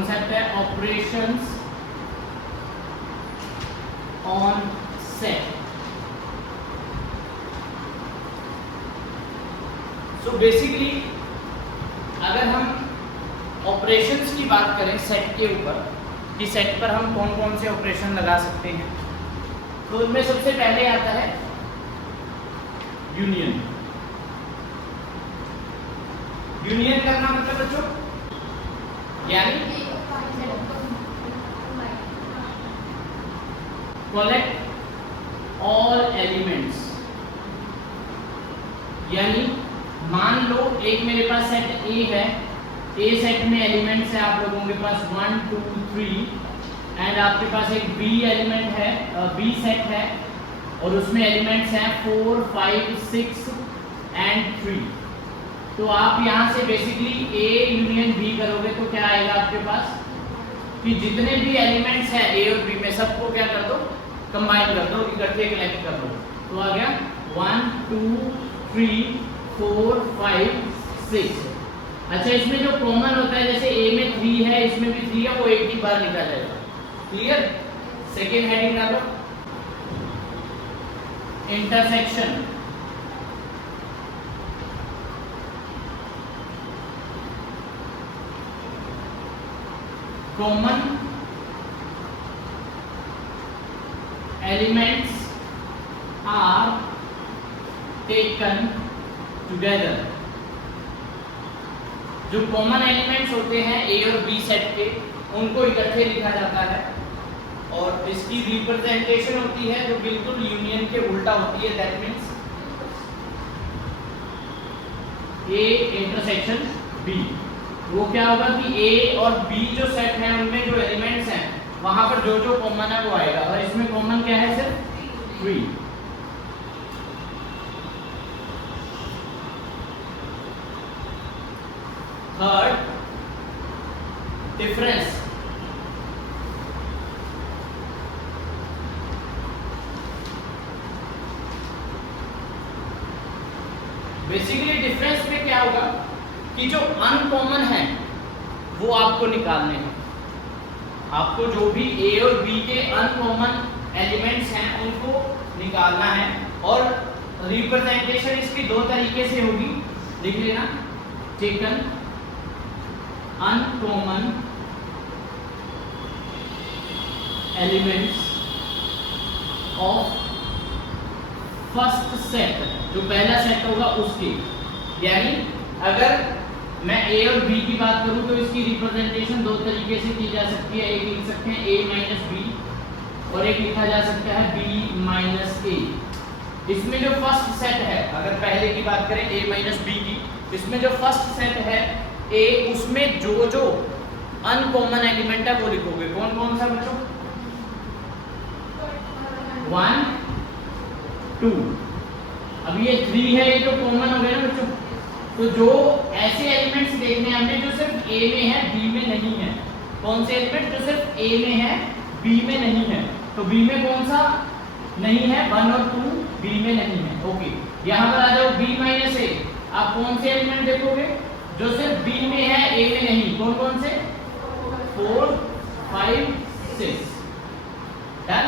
Concept है operations on set. So basically अगर हम ऑपरेशंस की बात करें सेट के ऊपर कि सेट पर हम कौन कौन से ऑपरेशन लगा सकते हैं, तो उनमें सबसे पहले आता है यूनियन। यूनियन करना मतलब बच्चों यानी कलेक्ट ऑल एलिमेंट्स, यानी मान लो एक मेरे पास सेट ए है, ए सेट में एलिमेंट्स है आप लोगों के पास 1 2 3 एंड आपके पास एक बी एलिमेंट है, बी सेट है और उसमें एलिमेंट्स हैं 4 5 6 एंड 3। तो आप यहाँ से बेसिकली ए यूनियन बी करोगे तो क्या आएगा आपके पास कि जितने भी एलिमेंट्स हैं ए और बी में सबको क्या कर दो, कंबाइन कर दो, इकट्ठे कलेक्ट कर दो। तो आ गया 1 2 3 4 5 6। अच्छा, इसमें जो कॉमन होता है जैसे ए में 3 है, इसमें भी 3 है, वो एक ही बार लिखा जाएगा। क्लियर? सेकेंड हेडिंग डालो intersection. Common elements are taken together. जो कॉमन एलिमेंट्स होते हैं ए और बी सेट के, उनको इकट्ठे लिखा जाता है और इसकी रिप्रेजेंटेशन होती है जो बिल्कुल यूनियन के उल्टा होती है। That means A intersection B. वो क्या होगा कि ए और बी जो सेट है उनमें जो एलिमेंट्स हैं वहां पर जो जो कॉमन है वो आएगा, और इसमें कॉमन क्या है सिर्फ 3। Third difference. बेसिकली डिफरेंस में क्या होगा कि जो अनकॉमन है वो आपको निकालने हैं। आपको जो भी ए और बी के अनकॉमन एलिमेंट्स हैं उनको निकालना है, और रिप्रेजेंटेशन इसकी दो तरीके से होगी, लिख लेना। Taken uncommon elements of first set, जो पहला सेट होगा उसकी। यानी अगर मैं ए और बी की बात करूं तो इसकी रिप्रेजेंटेशन दो तरीके से की जा सकती है। एक लिख सकते हैं a माइनस बी और एक लिखा जा सकता है b माइनस ए। इसमें जो फर्स्ट सेट है, अगर पहले की बात करें a माइनस बी की, इसमें जो फर्स्ट सेट है a, उसमें जो जो अनकॉमन एलिमेंट है वो लिखोगे। कौन कौन सा बच्चों? 1 2। अब ये 3 है, ये जो कॉमन हो गया ना बच्चों, तो जो ऐसे एलिमेंट्स देखने हमें जो सिर्फ ए में है बी में नहीं है। कौन से एलिमेंट जो सिर्फ ए में है बी में नहीं है? तो बी में कौन सा नहीं है? 1 और 2 बी में नहीं है। ओके, यहाँ पर आ जाओ बी माइनस ए। आप कौन से एलिमेंट देखोगे जो सिर्फ बी में है ए में नहीं? कौन कौन से? 4 5 6। डन।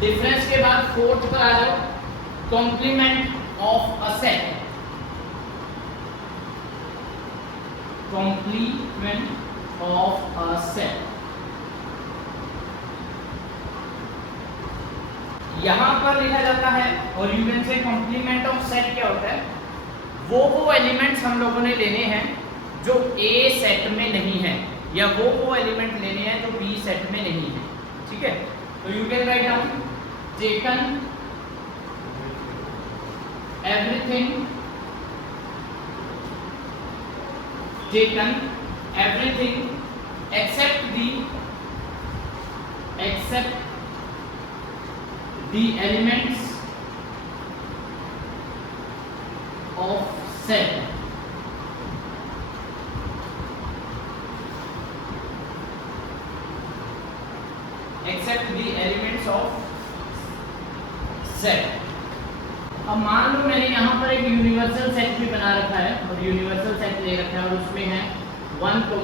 डिफरेंस के बाद फोर्थ पर आ जाओ, complement of a set. Complement of a set. यहां पर लिखा जाता है, और you can say complement of set क्या होता है? वो एलिमेंट्स हम लोगों ने लेने हैं जो ए सेट में नहीं है, या वो एलिमेंट लेने हैं जो बी सेट में नहीं है। ठीक है, तो you can write down taken everything except the elements of set। except the elements of set. अब मान लो मैंने यहाँ पर एक यूनिवर्सल सेट भी बना रखा है और यूनिवर्सल सेट ले रखा है और उसमें है 1, 2,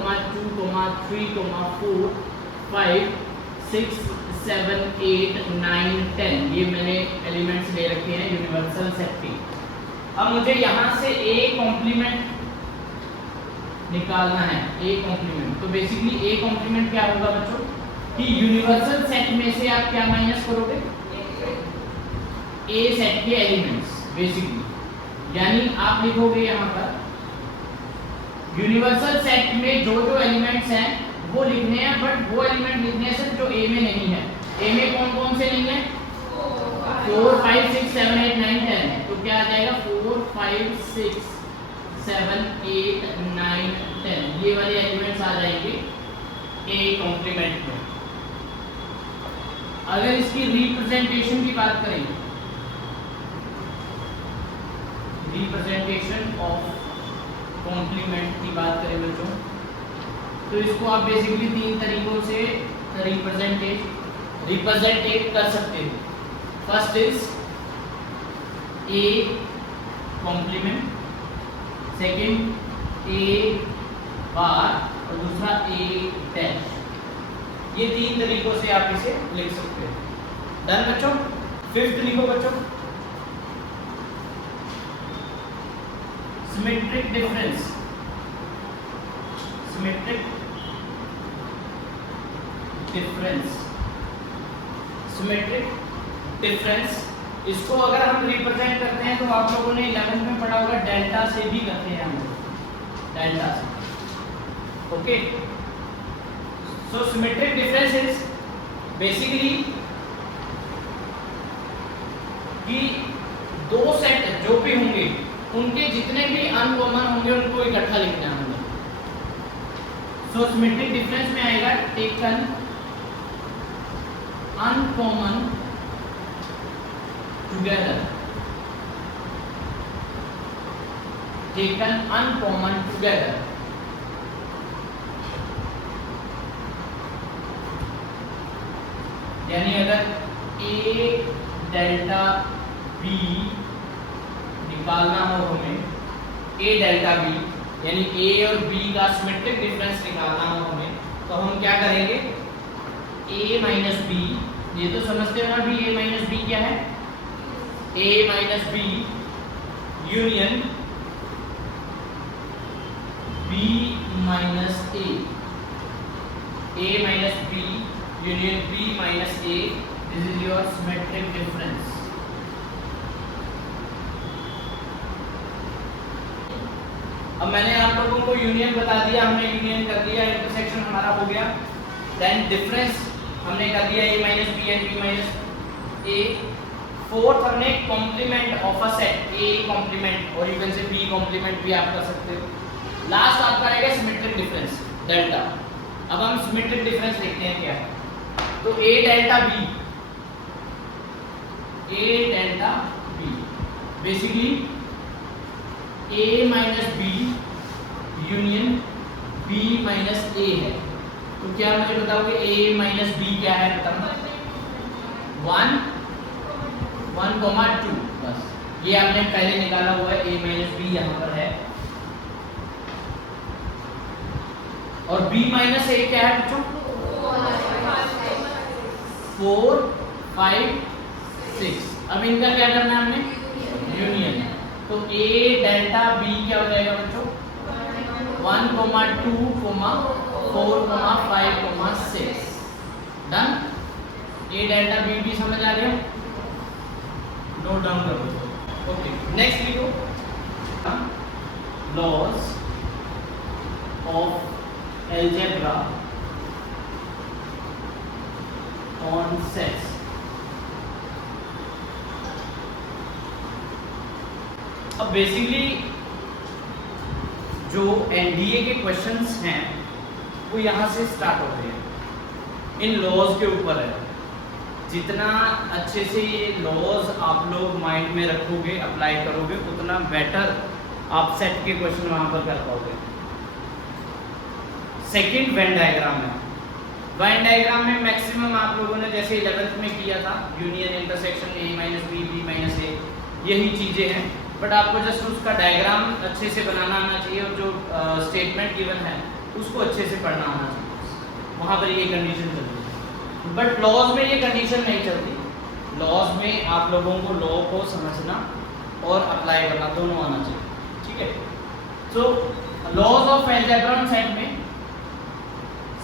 3, 4, 5, 6, 7, 8, 9, 10 ये मैंने एलिमेंट्स ले रखे हैं यूनिवर्सल सेट के। अब मुझे यहाँ से ए कॉम्प्लीमेंट निकालना है, ए कॉम्प्लीमेंट। तो बेसिकली ए कॉम्प्लीमेंट क्या होगा बच्चों कि यूनिवर्सल सेट में से आप क्या माइनस करोगे, ए सेट के एलिमेंट्स बेसिकली, यानी आप लिखोगे यहाँ पर यूनिवर्सल सेट में जो जो एलिमेंट्स हैं वो लिखने हैं, बट वो एलिमेंट लिखने हैं सिर्फ जो ए में नहीं है। ए में कौन कौन से नहीं है, 4, 5, 6, 7, 8, 9, 10। तो क्या आ जाएगा 4, 5, 6, 7, 8, 9, 10 ये वाले एलिमेंट्स आ जाएंगे ए कॉम्प्लीमेंट में। अगर इसकी रिप्रेजेंटेशन की बात करें, रिप्रेजेंटेशन ऑफ कॉम्प्लीमेंट की बात करें बच्चों, तो इसको आप बेसिकली 3 तरीकों से रिप्रेजेंटेट कर सकते हो। First is A complement, second A bar और दूसरा ए डैश। ये 3 तरीकों से आप इसे लिख सकते हो। डन बच्चों। फिफ्थ लिखो बच्चों, symmetric difference. Symmetric difference, symmetric difference, इसको अगर हम रिप्रेजेंट करते हैं तो आप लोगों ने 11th में पढ़ा होगा, डेल्टा से भी करते हैं हम लोग, डेल्टा से। Okay, so symmetric difference is basically कि 2 सेट जो भी होंगे उनके जितने भी अनकॉमन होंगे उनको इकट्ठा लिखना है हमें। सो सिमेट्रिक डिफरेंस में आएगा taken uncommon together, taken uncommon together. यानी अगर ए डेल्टा बी निकालना हो हमें, ए डेल्टा बी यानी ए और बी का सिमेट्रिक डिफरेंस निकालना हो हमें, तो हम क्या करेंगे, a माइनस बी, ये तो समझते हो ना भी a माइनस बी क्या है, a minus B union b minus a, a minus B union b minus a, this is your symmetric difference. अब मैंने आप लोगों को यूनियन बता दिया, हमने यूनियन कर दिया, इंटरसेक्शन हमारा हो गया। देन डिफरेंस हमने कर दिया a minus B and b minus a। Fourth हमने complement of a set, a complement और you can say b complement भी आप कर सकते हो। लास्ट आपका रहेगा सिमेट्रिक डिफरेंस डेल्टा। अब हम सिमेट्रिक डिफरेंस देखते हैं क्या है। तो a delta b, a delta b basically a minus B union b minus a है। तो क्या मुझे बताओगे a माइनस बी क्या है, बताओ। 1, 2, बस ये आपने पहले निकाला हुआ है, a माइनस बी यहाँ पर है। और b माइनस a क्या है बच्चों, 4, 5, 6। अब इनका क्या करना है हमने, यूनियन। तो a डेल्टा b क्या हो जाएगा बच्चों, 1, 2, 4, 5, 6। डन। a डेल्टा b भी समझ आ गया, नोट डाउन करो। ओके, नेक्स्ट लिखो, laws of algebra on sets. अब बेसिकली जो एनडीए के क्वेश्चंस हैं वो यहाँ से स्टार्ट होते हैं, इन लॉज के ऊपर है। जितना अच्छे से ये लॉज आप लोग माइंड में रखोगे, अप्लाई करोगे, उतना बेटर आप सेट के क्वेश्चन वहाँ पर कर पाओगे। सेकंड वेन डायग्राम है। वेन डायग्राम में मैक्सिमम आप लोगों ने जैसे 11th में किया था, union, intersection, a minus B, b minus a, यही चीज़ें हैं। बट आपको जस्ट उसका डायग्राम अच्छे से बनाना आना चाहिए और जो स्टेटमेंट गिवन है उसको अच्छे से पढ़ना आना चाहिए। वहाँ पर ये कंडीशन चलती है, बट लॉज में ये कंडीशन नहीं चलती। लॉज में आप लोगों को लॉ को समझना और अप्लाई करना दोनों आना चाहिए, ठीक है। So laws of algebra on set में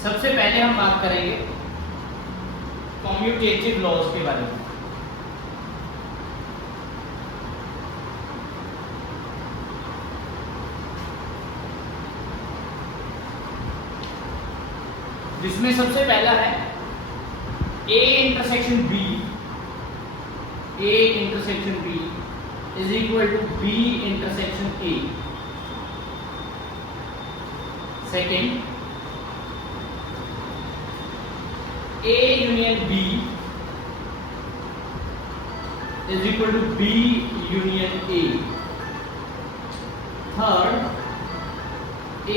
सबसे पहले हम बात करेंगे कम्यूटेटिव लॉज के बारे में। जिसमें सबसे पहला है A intersection B, A intersection B is equal to B intersection A। Second, A union B is equal to B union A। Third,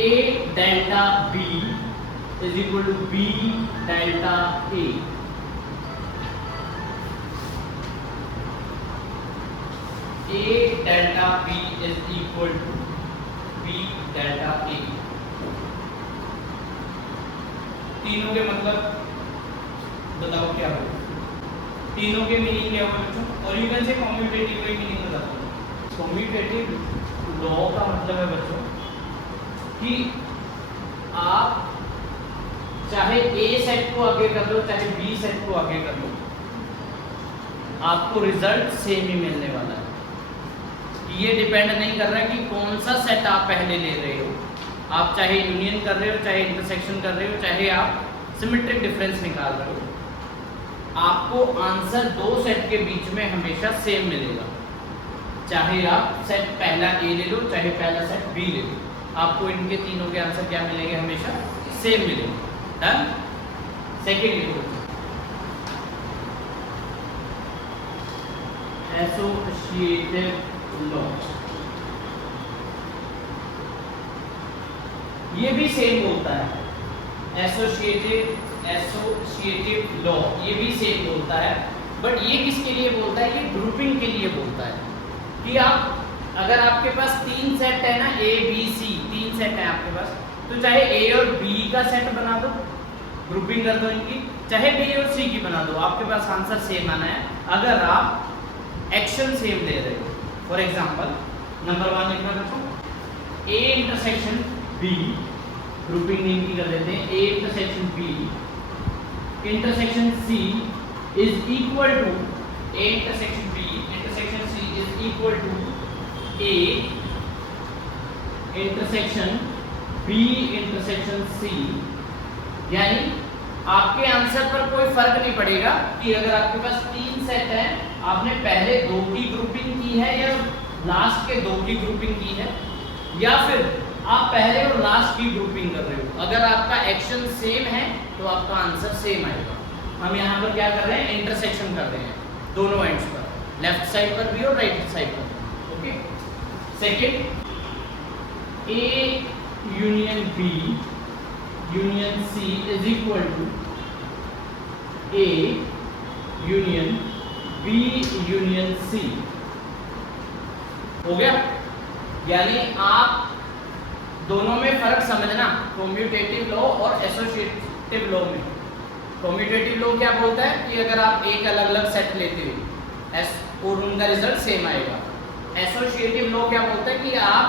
A delta B is equal to B delta A। A delta B is equal to B delta A। तीनों के मतलब बताओ क्या हो, तीनों के meaning क्या होगा बच्चों? और यू कैन से कम्यूटेटिव का मीनिंग बताता हूँ। कम्यूटेटिव लॉ का मतलब है बच्चों कि आप चाहे A सेट को आगे कर लो चाहे B सेट को आगे कर लो, आपको रिजल्ट सेम ही मिलने वाला है। ये डिपेंड नहीं कर रहा है कि कौन सा सेट आप पहले ले रहे हो। आप चाहे यूनियन कर रहे हो, चाहे इंटरसेक्शन कर रहे हो, चाहे आप सिमेट्रिक डिफरेंस निकाल रहे हो, आपको आंसर दो सेट के बीच में हमेशा सेम मिलेगा। चाहे आप सेट पहला A ले लो चाहे पहला सेट B ले लो, आपको इनके तीनों के आंसर क्या मिलेंगे? हमेशा सेम मिलेंगे। डन। सेकेंड लिखो, एसोसिएटिव लॉ। ये भी सेम बोलता है, एसोसिएटिव लॉ ये भी सेम बोलता है, बट ये किसके लिए बोलता है? ये ग्रुपिंग के लिए बोलता है कि आप अगर आपके पास तीन सेट है ना, A B C तीन सेट है आपके पास, तो चाहे A और B का सेट बना दो, ग्रुपिंग कर दो इनकी, चाहे B और C की बना दो, आपके पास आंसर सेम आना है अगर आप एक्शन सेम ले रहे हो। फॉर एग्जाम्पल नंबर 1 लिखना बच्चों, A इंटरसेक्शन B, ग्रुपिंग इनकी कर देते हैं, A intersection B intersection C is equal to A intersection B intersection C is equal to A intersection B intersection C। यानी आपके आंसर पर कोई फर्क नहीं पड़ेगा कि अगर आपके पास तीन सेट है, आपने पहले दो की ग्रुपिंग की है या लास्ट के दो की ग्रुपिंग की है, या फिर आप पहले और लास्ट की ग्रुपिंग कर रहे हो, अगर आपका एक्शन सेम है तो आपका आंसर सेम आएगा। हम यहाँ पर क्या कर रहे हैं? इंटरसेक्शन कर रहे हैं दोनों एंड्स पर, लेफ्ट साइड पर भी और राइट साइड पर। Okay. Second, A union B union C is equal to A union B union C। हो गया? यानी आप दोनों में फर्क समझना, कम्यूटेटिव लॉ और एसोसिएटिव लॉ में। कम्यूटेटिव लॉ क्या बोलता है कि अगर आप एक अलग अलग सेट लेते हो और उनका रिजल्ट सेम आएगा। एसोसिएटिव लॉ क्या बोलता है कि आप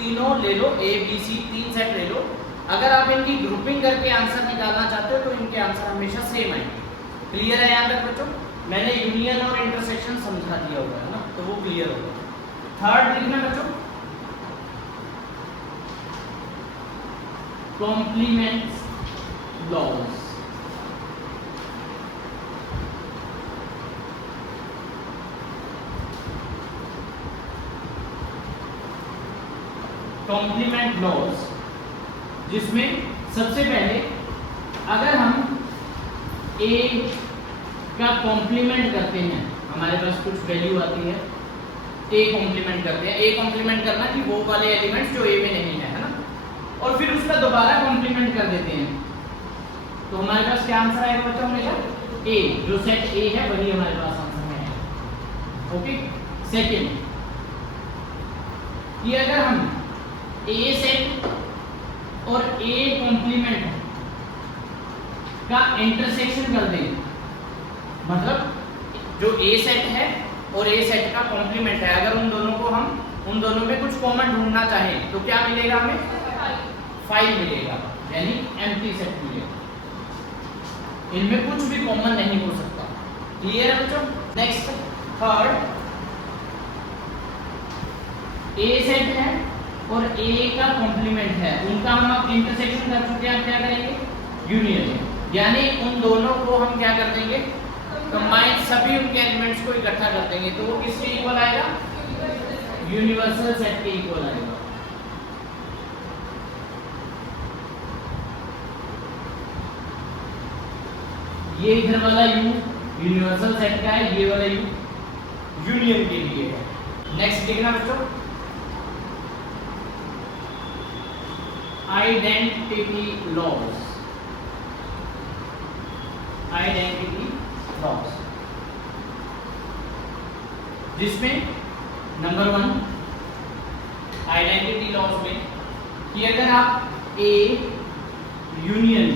तीनों ले लो, A B C तीन सेट ले लो, अगर आप इनकी ग्रुपिंग करके आंसर निकालना चाहते हो तो इनके आंसर हमेशा सेम आएंगे। क्लियर है यहाँ तक बच्चों? मैंने यूनियन और इंटरसेक्शन समझा दिया हुआ है ना, तो वो क्लियर होगा। थर्ड लिखना बच्चों, कॉम्प्लीमेंट लॉज। कॉम्प्लीमेंट लॉज जिसमें सबसे पहले अगर हम A का कॉम्प्लीमेंट करते हैं, हमारे पास कुछ वैल्यू आती है, A कॉम्प्लीमेंट करते हैं। A कॉम्प्लीमेंट करना कि वो वाले एलिमेंट्स जो A में नहीं है ना, और फिर उसका दोबारा कॉम्प्लीमेंट कर देते हैं, तो हमारे पास क्या आंसर आएगा बच्चा? हमेशा A, जो सेट A है वही हमारे पास आंसर में है। ओके। सेकेंड, कि अगर हम ए सेट और ए कॉम्प्लीमेंट का इंटरसेक्शन कर दें, मतलब जो ए सेट है और ए सेट का कॉम्प्लीमेंट है, अगर उन दोनों में कुछ कॉमन ढूंढना चाहें तो क्या मिलेगा हमें? 5 मिलेगा, यानी एम्प्टी सेट मिलेगा। इनमें कुछ भी कॉमन नहीं हो सकता। क्लियर है बच्चों? नेक्स्ट थर्ड, ए सेट है और ए का कॉम्प्लीमेंट है, उनका हम अब इंटरसेक्शन कर चुके हैं, अब क्या करेंगे? यूनियन, यानी उन दोनों को हम क्या कर देंगे? कंबाइन, सभी उनके एलिमेंट्स को इकट्ठा कर देंगे, तो वो किसके इक्वल आएगा? यूनिवर्सल सेट के इक्वल आएगा। ये इधर वाला यू यूनिवर्सल सेट का है, ये वाला यू यूनियन के लिए है। नेक्स्ट देखना बच्चों, आइडेंटिटी लॉज। आइडेंटिटी लॉज जिसमें नंबर 1 आइडेंटिटी लॉज में कि अगर आप ए यूनियन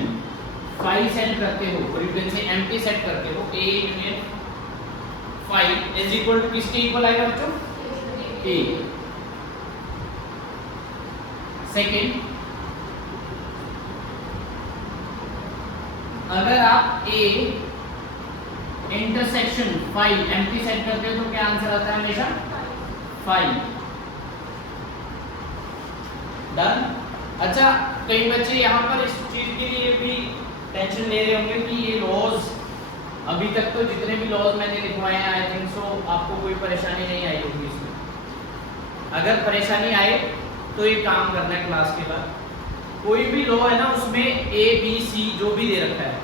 5 सेट करते हो और यू कैन से एम्प्टी सेट करते हो, A union 5 is equal to किसके इक्वल आएगा बच्चों? ए। सेकेंड, अगर आप ए इंटरसेक्शन 5 एम्प्टी सेट करते हो तो क्या आंसर आता है? हमेशा 5। डन। अच्छा, कई बच्चे यहाँ पर इस चीज के लिए भी टेंशन ले रहे होंगे कि ये लॉज, अभी तक तो जितने भी लॉज मैंने लिखवाए हैं आई थिंक सो आपको कोई परेशानी नहीं आई होगी इसमें। अगर परेशानी आए तो ये काम करना है क्लास के बाद, कोई भी लॉ है ना उसमें ए बी सी जो भी दे रखा है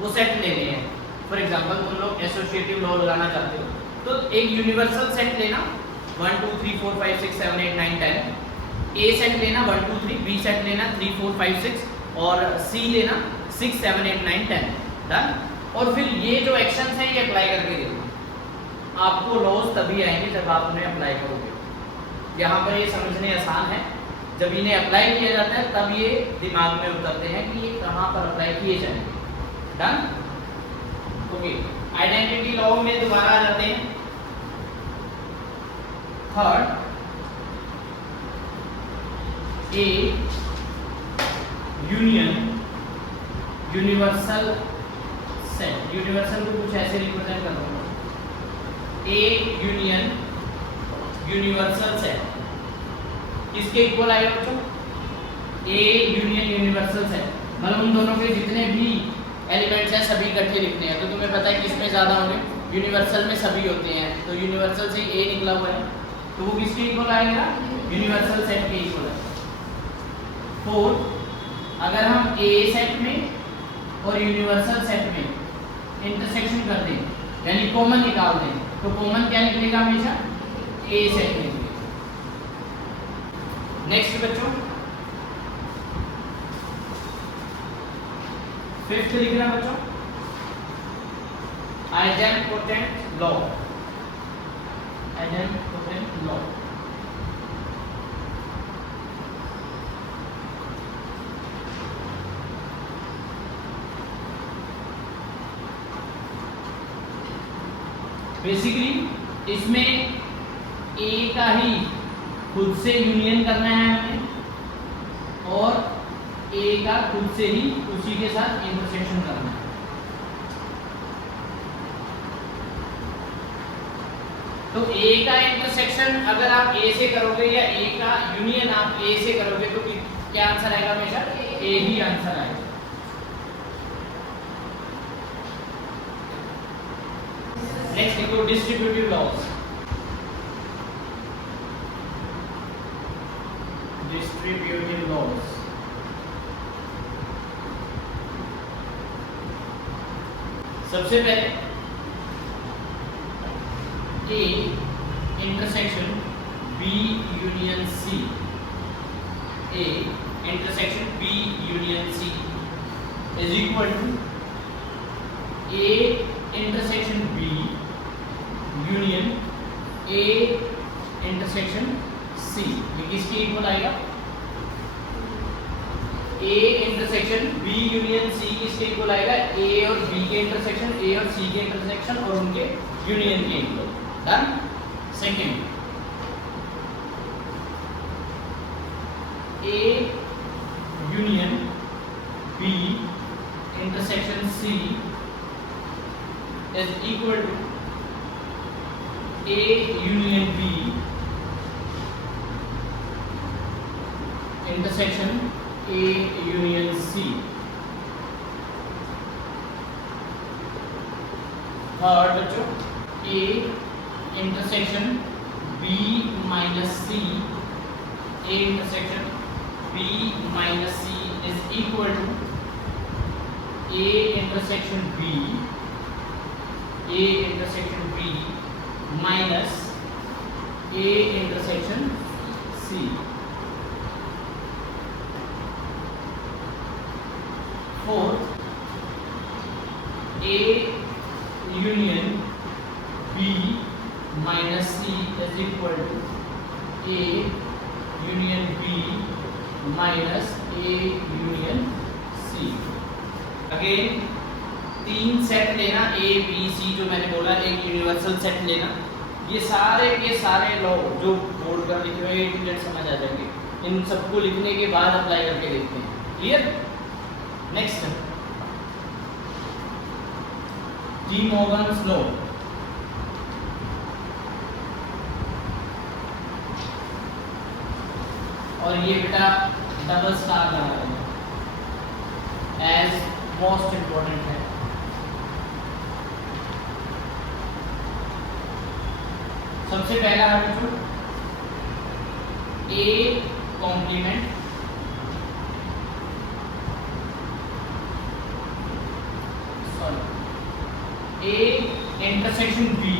वो सेट लेने हैं। फॉर एग्जांपल तुम लोग एसोसिएटिव लॉ लगाना चाहते हो तो एक यूनिवर्सल सेट लेना 1 2 3 4 5 6 7 8 9 10, ए सेट लेना 1 2 3, बी सेट लेना 3 4 5 6 और सी लेना 6 7 8 9 10। डन। और फिर ये जो एक्शंस हैं ये अप्लाई करके देखो, आपको लॉज तभी आएंगे जब आप उन्हें अप्लाई करोगे। यहाँ पर ये समझने आसान है, जब इन्हें अप्लाई किया जाता है तब ये दिमाग में उतरते हैं कि ये कहाँ पर अप्लाई किए जाएंगे। डन। ओके, आइडेंटिटी लॉ में दोबारा आ जाते हैं। Third, A union universal set, universal को कुछ ऐसे रिप्रेजेंट कर दूंगा, ए यूनियन यूनिवर्सल सेट किसके इक्वल आएगा बच्चों? ए यूनियन यूनिवर्सल सेट, मतलब उन दोनों के जितने भी एलिमेंट्स हैं सभी इकट्ठे लिखने हैं। तो तुम्हें पता है किसमें ज़्यादा होंगे? यूनिवर्सल में सभी होते हैं, तो यूनिवर्सल से ए निकला हुआ है तो वो किसके इक्वल आएगा? यूनिवर्सल सेट के इक्वल है। फोर्थ, अगर हम ए सेट में और यूनिवर्सल सेट में इंटरसेक्शन कर दें यानी कॉमन निकाल दें तो कॉमन क्या निकलेगा? हमेशा ए सेट निकलेगा। नेक्स्ट बच्चों, फिफ्थ लिखना बच्चों, आइडेंटिपोटेंट लॉ। आइडेंटिपोटेंट लॉ बेसिकली इसमें ए का ही खुद से यूनियन करना है हमें और ए का खुद से ही उसी के साथ इंटरसेक्शन करना है। तो ए का इंटरसेक्शन अगर आप ए से करोगे या ए का यूनियन आप ए से करोगे तो क्या आंसर आएगा? हमेशा ए ही आंसर आएगा। नेक्स्ट देखो डिस्ट्रीब्यूटिव लॉज। डिस्ट्रीब्यूटिव लॉज सबसे पहले A intersection B union C, A intersection B union C is equal to A intersection B union A intersection C, ये किसके इक्वल आएगा? A intersection B union C किसके इक्वल आएगा? ए और बी के इंटरसेक्शन, ए और सी के इंटरसेक्शन और उनके यूनियन के equal. Done. Second, A union B intersection C is equal to A union B intersection A union C। Third बच्चों, A intersection B minus C, A intersection B minus C is equal to A intersection B, A intersection B minus A intersection C। Fourth, A union B minus C is equal to A union B minus A union C। Again 3 set लेना, A B C जो मैंने बोला, एक universal set लेना। ये सारे law जो board पर लिखे हुए A to Z समझ आ जाएंगे। इन सबको लिखने के बाद अप्लाई करके देखते हैं। Clear? Next, D Morgan's law. और ये बेटा डबल स्टार बना है, एज मोस्ट इंपॉर्टेंट है। सबसे पहला है बच्चों A complement A intersection B,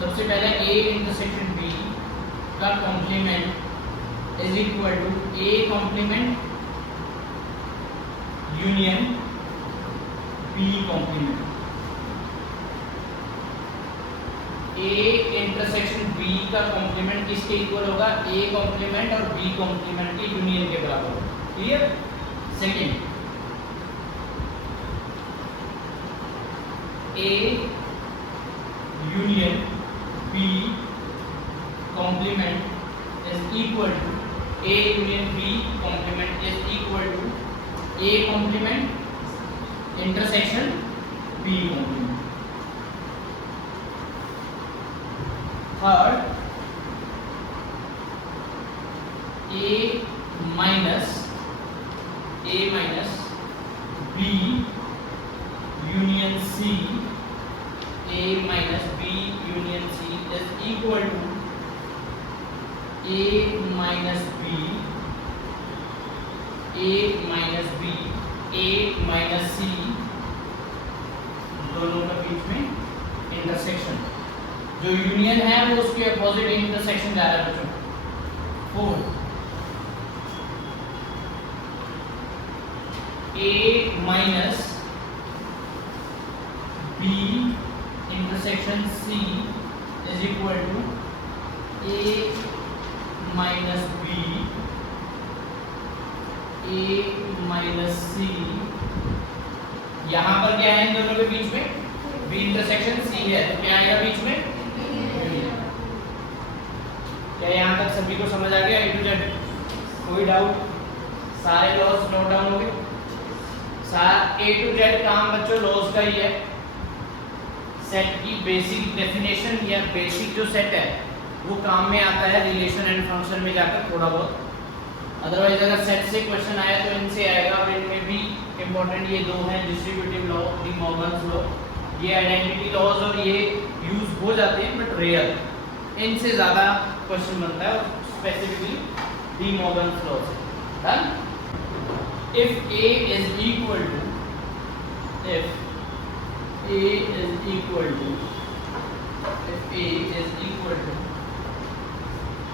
सबसे पहले A इंटरसेक्शन B का complement is equal to A complement union B complement. A intersection B का कॉम्प्लीमेंट किसके इक्वल होगा? A कॉम्प्लीमेंट और B कॉम्प्लीमेंट के यूनियन के बराबर होगा। Clear? Second, A union B complement is equal to A union B complement is equal to A complement intersection B complement। Third, A minus B union C, A minus B union C is equal to A minus B, A minus B, A minus C, दोनों के बीच में intersection, जो union है वो उसके opposite intersection जा रहा है बच्चों। Fourth, A minus B intersection C is equal to A minus B, A minus C। यहाँ पर क्या है इन दोनों के बीच में? B इंटरसेक्शन C है, तो क्या आएगा बीच में? क्या यहाँ तक सभी को समझ आ गया? A to Z कोई डाउट? सारे लॉस नोट डाउन हो गए? A to Z काम बच्चों लॉस का ही है। सेट की बेसिक डेफिनेशन या बेसिक जो सेट है वो काम में आता है रिलेशन एंड फंक्शन में जाकर थोड़ा बहुत। अदरवाइज अगर सेट से क्वेश्चन आया तो इनसे आएगा, और इनमें भी इंपॉर्टेंट ये दो हैं, distributive law, D Morgan's law. ये आइडेंटिटी लॉज और ये यूज हो जाते हैं बट रेयर, इनसे ज़्यादा क्वेश्चन बनता है, और स्पेसिफिकली डी मॉर्गन्स लॉ से। Done. If A is equal to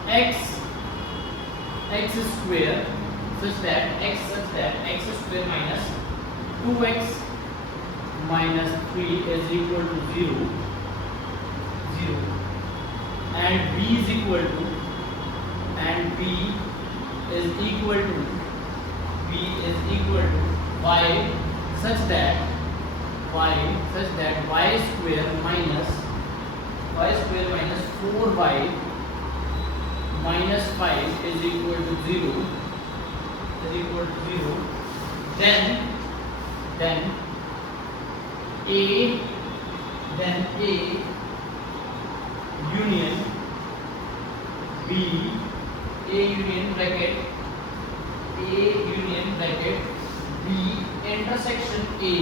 x square such that x square minus 2x minus 3 is equal to 0 and b is equal to and b is equal to y such that y square minus 4y minus 5 is equal to 0, then a union b, a union bracket b intersection a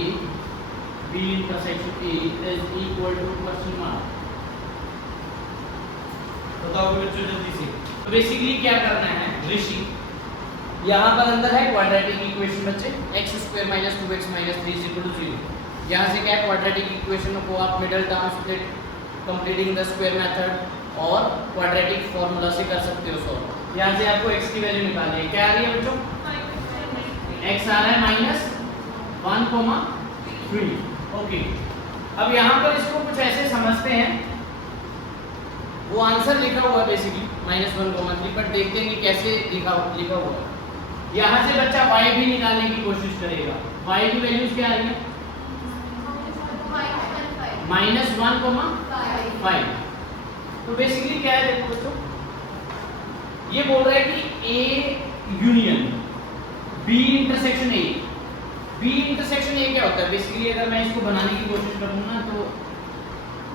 is equal to question mark। बताओ बच्चों जल्दी से। तो basically क्या करना है ऋषि, यहाँ पर अंदर है क्वाड्रेटिक इक्वेशन बच्चे x square minus 2x minus 3 equal to 0। यहाँ से क्या है क्वाड्रेटिक इक्वेशन को आप middle term split completing the square method और क्वाड्रेटिक फॉर्मूला से कर सकते हो सॉल्व। यहाँ से आपको x की वैल्यू निकालनी है, क्या आ रही है बच्चों, x आ रहा है -1,3। ओके, अब यहाँ पर इसको कुछ ऐसे समझते हैं, वो आंसर लिखा हुआ है बेसिकली -1,3, बट देखते हैं कि कैसे लिखा हुआ है। यहाँ से बच्चा y भी निकालने की कोशिश करेगा। y की वैल्यूज क्या आ रही है, -1,5। तो बेसिकली क्या है देखो दोस्तों, ये बोल रहा है कि a union b intersection a। b intersection a क्या होता है, बेसिकली अगर मैं इसको बनाने की कोशिश करूँ ना तो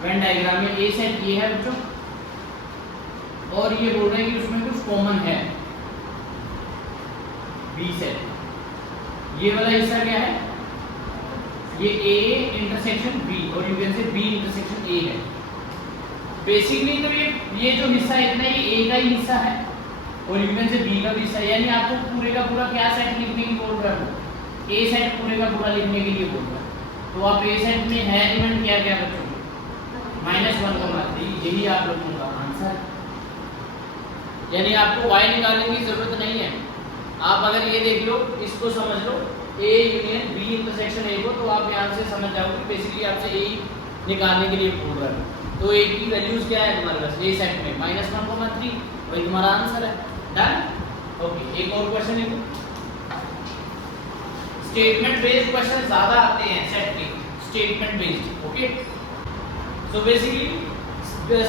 वेन डायग्राम में a सेट ये है बच्चों, और ये बोल रहे हैं कि उसमें कुछ कॉमन है b सेट। ये वाला हिस्सा क्या है, ये a इंटरसेक्शन b और you can say b intersection a है। बेसिकली तो ये जो हिस्सा है इतना ये a का ही हिस्सा है और यू कैन से b का भी हिस्सा है, यानी आपको पूरे का पूरा क्या सेट लिखने की बोल रहा है, a सेट पूरे का पूरा लिखने के लिए बोल रहा है। तो आप a सेट में है एलिमेंट क्या क्या बच्चों, -1,3, यही आप लोगों का आंसर है। यानी आपको y निकालने की जरूरत नहीं है, आप अगर ये देख लो, इसको समझ लो a union b intersection a को, तो आप यहाँ से समझ जाओगे बेसिकली आपसे a निकालने के लिए बोल रहा है। तो a की वैल्यूज क्या है तुम्हारे पास a सेट में -1,3, वही तुम्हारा आंसर है। डन। ओके, एक और क्वेश्चन लिखो। स्टेटमेंट बेस्ड क्वेश्चन ज्यादा आते हैं सेट के, statement based. Okay, so basically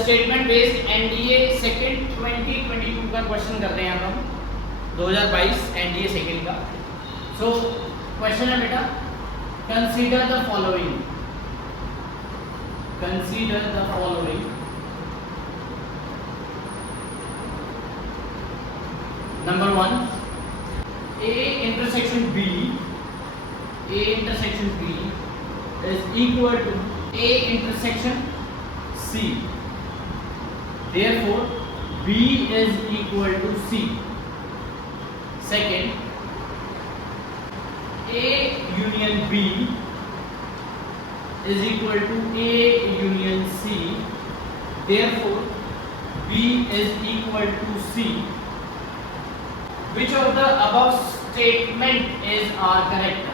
statement based NDA second 2022 का क्वेश्चन कर रहे हैं हम 2022 एनडीए सेकंड का। सो क्वेश्चन है बेटा, consider the following, number 1, a intersection b is equal to a intersection c, therefore b is equal to c। second, a union b is equal to a union c, therefore b is equal to c। which of the above statement is are correct?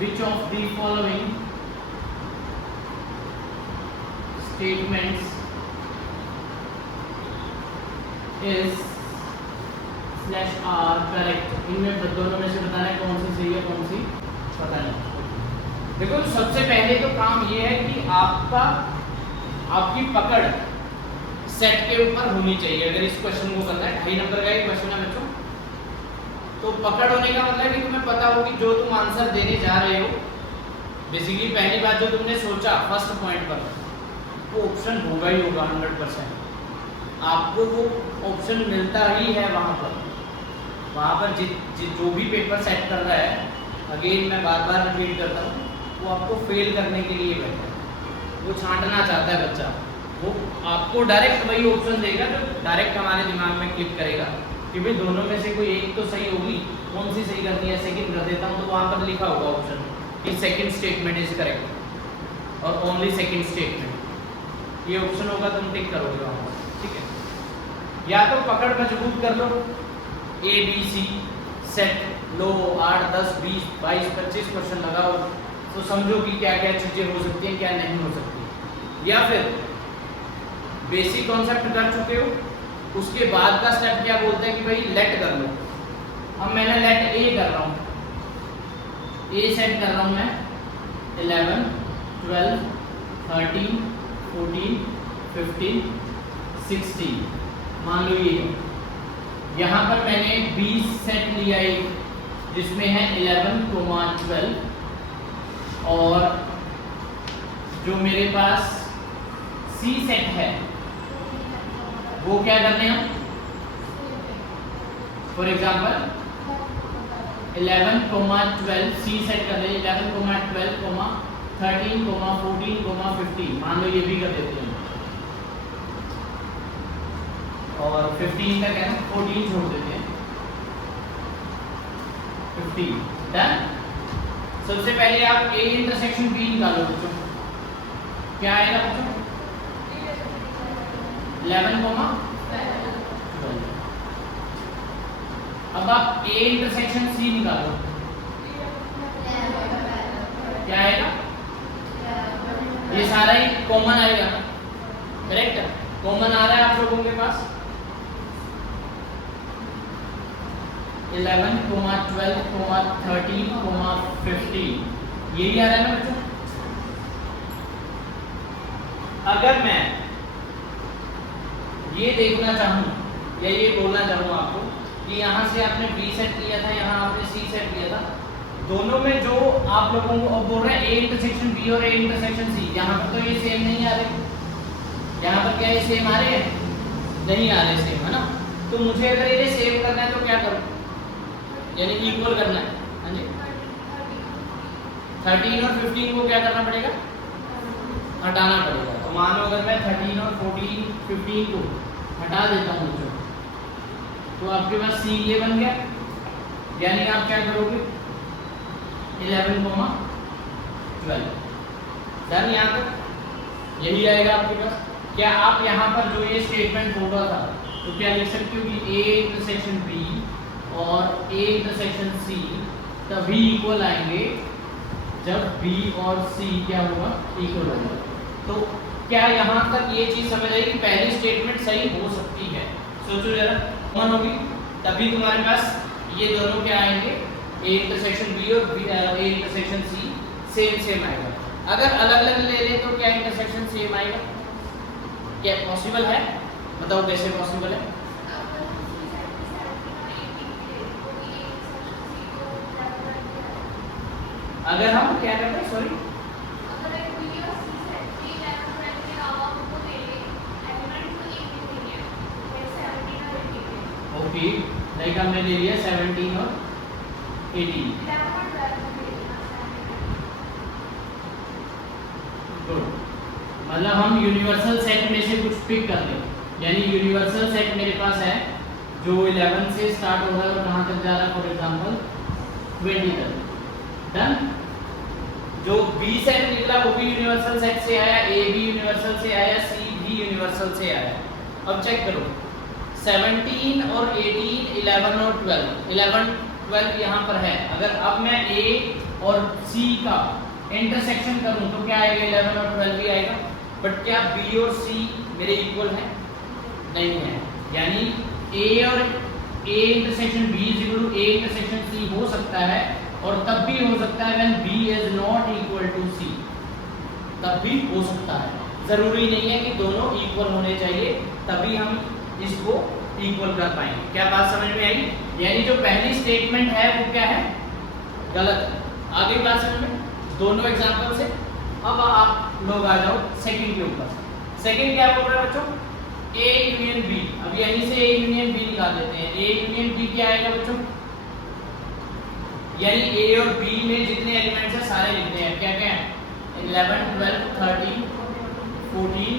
Which of the following statements is slash are correct? इनमें दोनों में से बताना है कौन सी सही है कौन सी पता नहीं। देखो सबसे पहले तो काम ये है कि आपकी पकड़ सेट के ऊपर होनी चाहिए। अगर इस क्वेश्चन को करना है, 2.5 नंबर का ही क्वेश्चन है बच्चों, तो पकड़ होने का मतलब कि तुम्हें पता हो कि जो तुम आंसर देने जा रहे हो, बेसिकली पहली बात जो तुमने सोचा फर्स्ट पॉइंट पर, वो ऑप्शन होगा ही होगा 100%। आपको वो ऑप्शन मिलता ही है वहाँ पर जो भी पेपर सेट कर रहा है, अगेन मैं बार बार रिपीट करता हूँ, वो आपको फेल करने के लिए बैठा है, वो छांटना चाहता है बच्चा, वो आपको डायरेक्ट वही ऑप्शन देगा जो डायरेक्ट हमारे दिमाग में क्लिक करेगा कि भाई दोनों में से कोई एक तो सही होगी, कौन सी सही करनी है, सेकंड कर देता हूँ, तो वहाँ पर लिखा होगा ऑप्शन कि सेकंड स्टेटमेंट इज करेक्ट और ओनली सेकंड स्टेटमेंट, ये ऑप्शन होगा, तुम टिक करोगे वहाँ पर, ठीक है। या तो पकड़ मजबूत कर लो, ए बी सी सेट लो, 8 10 20 22 25 क्वेश्चन लगाओ, तो समझो कि क्या क्या चीज़ें हो सकती हैं क्या नहीं हो सकती। या फिर बेसिक कॉन्सेप्ट कर चुके हो, उसके बाद का स्टेप क्या बोलते हैं कि भाई लेट कर लो। अब मैंने लेट ए कर रहा हूँ, ए सेट कर रहा हूँ मैं 11, 12, 13, 14, 15, 16 मान लो ये। यहाँ पर मैंने 20 सेट लिया एक जिसमें है 11, 12 और जो मेरे पास सी सेट है वो क्या करते हैं हम, फॉर एग्जाम्पल 11, 12 सी सेट कर रहे हैं, 11, 12, 13, 14, 15 मान लो ये भी कर देते हैं और 15 का क्या है 14 छोड़ देते हैं 15 डन। सबसे पहले आप ए इंटरसेक्शन बी निकालो बच्चों, क्या आएगा बच्चों 11, 12। अब आप ए इंटरसेक्शन सी निकालो, क्या आएगा, ये सारा ही कॉमन आएगा, करेक्ट, कॉमन आ रहा है आप लोगों के पास 11, 12, 13, 15 यही आ रहा है ना बच्चों। अगर मैं ये देखना चाहूँ या ये बोलना चाहूँ आपको कि यहाँ से आपने बी सेट लिया था, यहाँ आपने सी सेट लिया था, दोनों में जो आप लोगों को अब बोल रहे हैं ए इंटरसेक्शन बी और ए इंटरसेक्शन सी, यहाँ पर तो ये सेम नहीं आ रहे, यहाँ पर क्या ये सेम आ रहे हैं, नहीं आ रहे सेम, है ना। तो मुझे अगर ये सेम करना है तो क्या करूँ, यानी इक्वल करना है, हाँ जी 13 और 15 को क्या करना पड़ेगा, हटाना पड़ेगा। तो मान लो अगर मैं 13 और 14, 15 को हटा देता हूँ तो आपके पास सी ये बन गया, यानी आप क्या करोगे 11, 12 डन, यहाँ तक यही आएगा आपके पास। क्या आप यहाँ पर जो ये स्टेटमेंट होगा था तो क्या लिख सकते हो कि ए इंटरसेक्शन बी और ए इंटरसेक्शन सी तभी इक्वल आएंगे जब बी और सी क्या होगा, इक्वल होगा। तो क्या यहाँ तक ये चीज समझ आई कि पहली स्टेटमेंट सही हो सकती है, सोचो जरा, कौन होगी, तभी तुम्हारे पास ये दोनों क्या आएंगे, ए इंटरसेक्शन बी और A intersection C same same आएगा। अगर अलग अलग ले ले तो क्या इंटरसेक्शन सेम आएगा, क्या पॉसिबल है, बताओ कैसे पॉसिबल है। अगर हम क्या करते हैं, सॉरी ओके, लाइक हमने ले लिया 17 और 18, गुड, मतलब हम यूनिवर्सल सेट में से कुछ पिक कर लें, यानी यूनिवर्सल सेट मेरे पास है जो 11 से स्टार्ट हो रहा है और कहाँ तक जा रहा है, फॉर एग्जांपल 20 तक, डन। जो बी सेट निकला वो भी यूनिवर्सल सेट से आया, ए भी यूनिवर्सल से आया, सी भी यूनिवर्सल से आया। अब चेक करो 17 और 18, 11 और 12, 11, 12 यहाँ पर है। अगर अब मैं ए और सी का इंटरसेक्शन करूँ तो क्या आएगा, 11 और 12 भी आएगा। बट क्या बी और सी मेरे इक्वल है, नहीं है, यानी ए और A intersection B is equal to A intersection C हो सकता है, और तब भी हो सकता है when B is not equal to C, तब भी हो सकता है। जरूरी नहीं है कि दोनों इक्वल होने चाहिए तभी हम इसको इक्वल कर पाएंगे। क्या बात समझ में आई, यानी जो पहली स्टेटमेंट है वो क्या है, गलत है। आगे बात समझ में, दोनों एग्जांपल से। अब आप लोग आ जाओ सेकंड के ऊपर। सेकंड क्या बोल रहा है बच्चों, ए यूनियन बी। अब यहीं से ए यूनियन बी निकाल देते हैं। ए यूनियन बी क्या आएगा बच्चों, यानी ए और बी में जितने एलिमेंट्स हैं सारे लिखते हैं। क्या क्या है, 11, 12, 13, 14,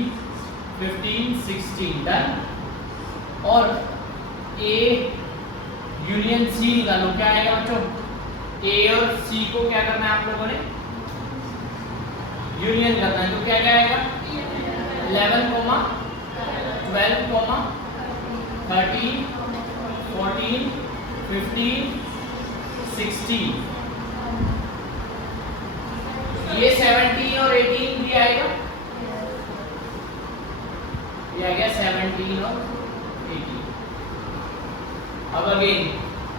15, 16 डन। और ए यूनियन सी निकालो, क्या आएगा बच्चों, ए और सी को क्या करना है आप लोगों ने, यूनियन करना है। तो क्या क्या आएगा, 11, 12, 13, 14, 15, 16, ये 17 और 18 भी आएगा, ये आ गया 17 और ए की। अब अगेन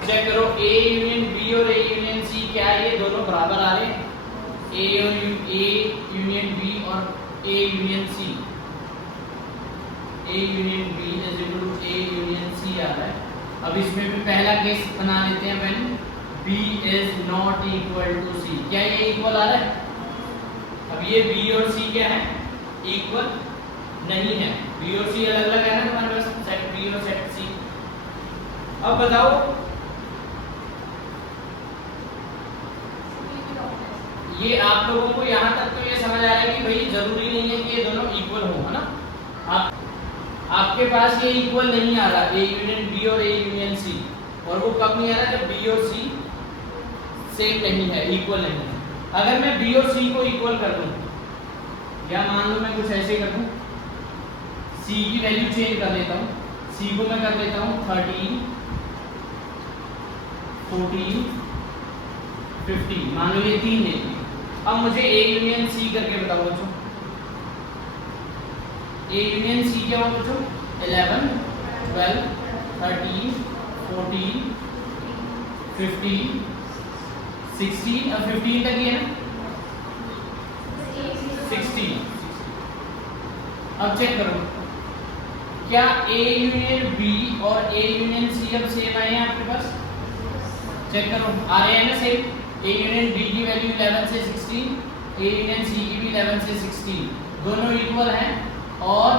चेक करो ए यूनियन बी और ए यूनियन सी क्या है, ये दोनों बराबर आ रहे हैं। ए यूनियन बी और A union C, A union B is equal to A union C आ रहा है। अब इसमें भी पहला केस बना लेते हैं, when b is not equal to c। क्या ये इक्वल आ रहा है? अब ये b और c क्या है, इक्वल नहीं है। b और c अलग अलग है ना तुम्हारे पास, सेट b और सेट c। अब बताओ ये आप लोगों को यहाँ तक तो ये समझ आ रहा है कि भाई जरूरी नहीं है कि ये दोनों इक्वल हो, है ना। आपके पास ये इक्वल नहीं आ रहा, ए यूनियन बी और ए यूनियन सी, और वो कब नहीं आ रहा, जब बी और सी सेम नहीं है, इक्वल नहीं है। अगर मैं बी और सी को इक्वल कर दूं, या मान लो मैं कुछ ऐसे कर दूं, सी की वैल्यू चेंज कर देता हूं, सी को मैं कर देता हूं 13, 14, 15, मान लो ये 3 है। अब मुझे ए यूनियन सी करके बताओ बच्चों, ए यूनियन सी क्या हो बच्चों, 11, 12, 13, 14, 15, 16 और 15 तक ही है ना, 16। अब चेक करो क्या ए यूनियन बी और ए यूनियन सी अब सेम आए हैं आपके पास, चेक करो आ रहे हैं ना सेम। ए यूनियन बी की वैल्यू 11 से 16, ए यूनियन सी की भी 11 से 16, दोनों इक्वल हैं। और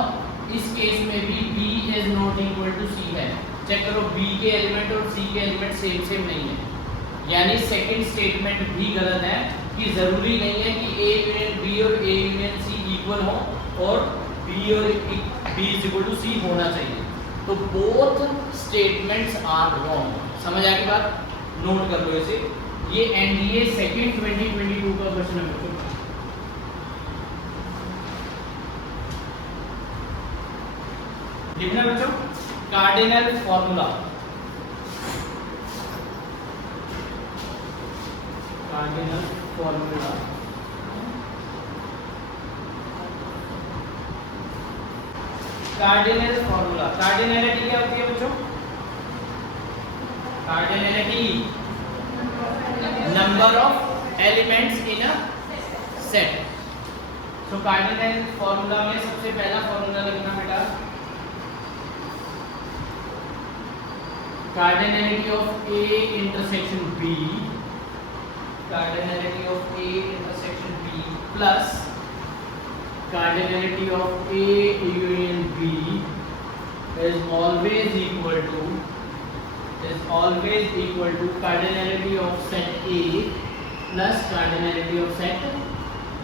इस केस में भी b is not equal to c है। चेक करो b के एलिमेंट और c के एलिमेंट सेम नहीं है, यानी सेकंड स्टेटमेंट भी गलत है कि जरूरी नहीं है कि a यूनियन b और a यूनियन c इक्वल हो और b और b is equal to c होना चाहिए। तो बोथ स्टेटमेंट्स आर रॉन्ग। समझ आ गई बात, नोट कर लो इसे। ये एनडीए सेकंड 2022 का क्वेश्चन है बच्चों। लिखना बच्चों cardinal formula, cardinal formula cardinal formula. Cardinality क्या होती है बच्चों, cardinality number of elements in a set. तो कार्डिनल फॉर्मूला में सबसे पहला फॉर्मूला लिखना बेटा, cardinality of A intersection B, cardinality of A intersection B plus cardinality of A union B is always equal to cardinality of set A plus cardinality of set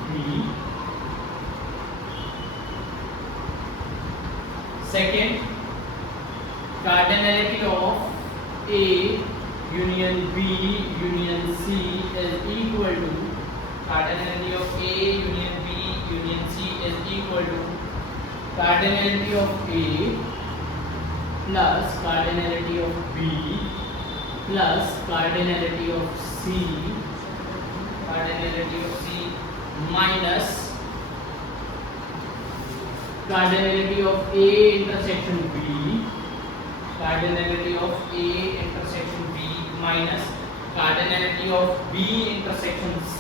B. Second, cardinality of A union B union C is equal to cardinality of A union B union C is equal to cardinality of A plus cardinality of B plus cardinality of C minus cardinality of A intersection B, cardinality of A intersection B minus cardinality of B intersection C,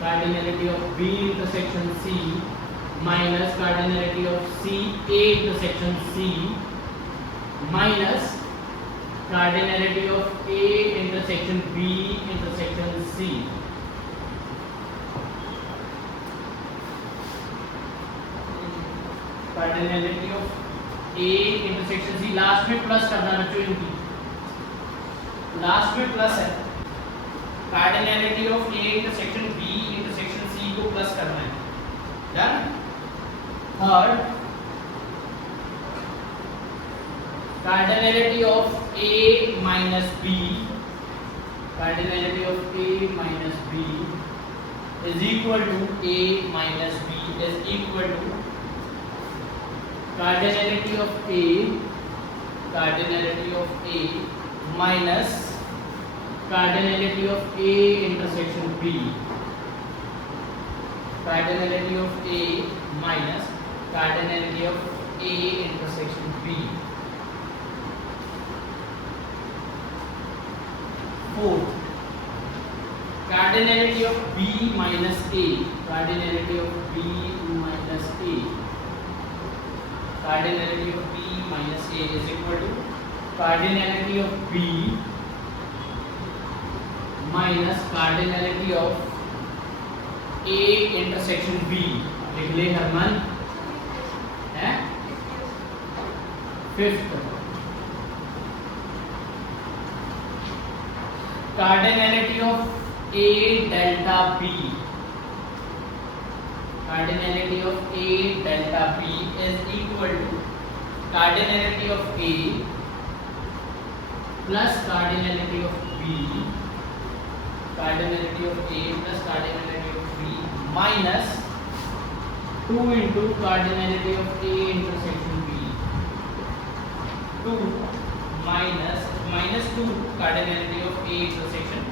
cardinality of B intersection C minus cardinality of C A intersection C minus cardinality of A intersection B intersection C. Cardinality of A intersection C, last में plus करना है बच्चों, इनकी last में plus है। Cardinality of A intersection B intersection C को plus करना है, done. Third, cardinality of A minus B, cardinality of A minus B is equal to A minus B is equal to cardinality of A minus cardinality of A intersection B, cardinality of A minus cardinality of A intersection B Fourth, cardinality of B minus A. Cardinality of B minus A. Cardinality of B minus A is equal to cardinality of B minus cardinality of A intersection B. लिख ले हरमन है. Fifth, cardinality of A delta B. Cardinality of A delta B is equal to cardinality of A plus cardinality of B. Cardinality of A plus cardinality of B minus 2 into cardinality of A intersection B. 2 minus 2 cardinality of A intersection